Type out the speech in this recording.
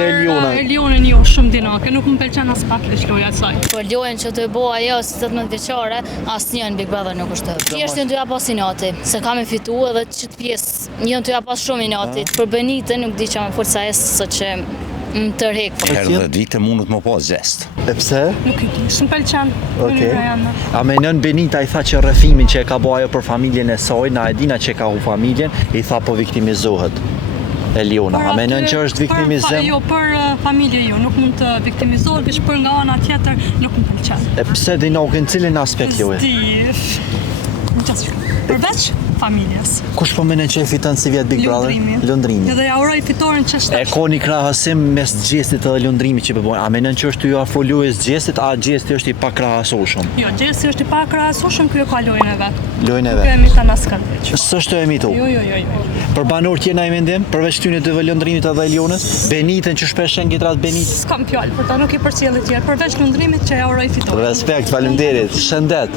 të Eliona. Elionin jo, shumë dinake, nuk më pëlqen as pak veç loja e saj. Por lojën që të bo ajo si 18 vjeçare, asnjë në Big Brother nuk është. Thjesht në dy pas inati, se kam e fitu edhe ç't pjesë, një dy pas shumë inati. Për Benitën nuk di çfarë forca është që më tërhek. Herë 10 vite mund të më pas zest. E pse? Nuk i di, shumë pëlqen. A menon Benita i tha që rrëfimin që e ka bo ajo për familjen e saj, na e dina që ka hu familjen, i tha po viktimizohet. Eliona, a menon që është viktimizim? Jo, për familje jo, nuk mund të viktimizohet, veç për nga ana tjetër nuk më pëlqen. E pse dinokë në cilin aspekt loje? Përveç familjes. Kush po menen që e fiton si vjet Big Brother? Lundrimi. Edhe ja uroj fitoren që është. E ka një krahësim mes Gjestit edhe Lundrimit që po bën. A mendon që është ju afro lojës Gjestit, a Gjesti është i pakrahasueshëm? Jo, Gjesti është i pakrahasueshëm, ky e ka lojën e vet. Lojën e Ky vet. emiton askan veç. S'është emitu. Jo. Për banorët tjerë na i mendim, përveç këtyre dyve Lundrimit edhe Elionës, Benitën që shpesh janë gjetrat Benit. S'kam fjalë, për ta nuk i përcjell të tjerë, përveç Lundrimit që ja uroj fitoren. Respekt, faleminderit. Shëndet.